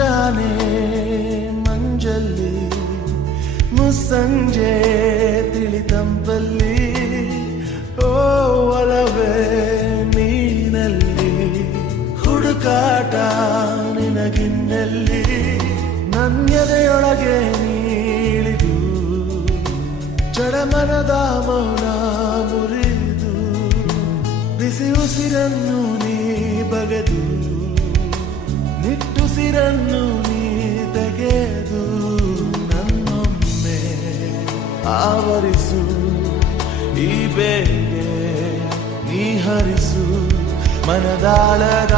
ಮುಂಜಾನೆ ಮಂಜಲ್ಲಿ ಮುಸ್ಸಂಜೆ ತಿಳಿತಂಪಲ್ಲಿ ಓ ಒಲವೇ ನೀನಲ್ಲಿ ಹುಡುಕಾಟ ನಿನಗಿನ್ನಲ್ಲಿ ನನ್ಯದೆಯೊಳಗೆ ನೀಳಿದು ಚಡಮನದ ಮೌನ ಮುರಿದು ಬಿಸಿ ಉಸಿರನ್ನು ನೀ ಬಗೆದು ನಿಟ್ಟುಸಿರನ್ನು ನೀ ತೆಗೆದು ನನ್ನೊಮ್ಮೆ ಆವರಿಸು ಈ ಬೇಗೆ ನೀ ಹರಿಸು ಮನದಾಳದ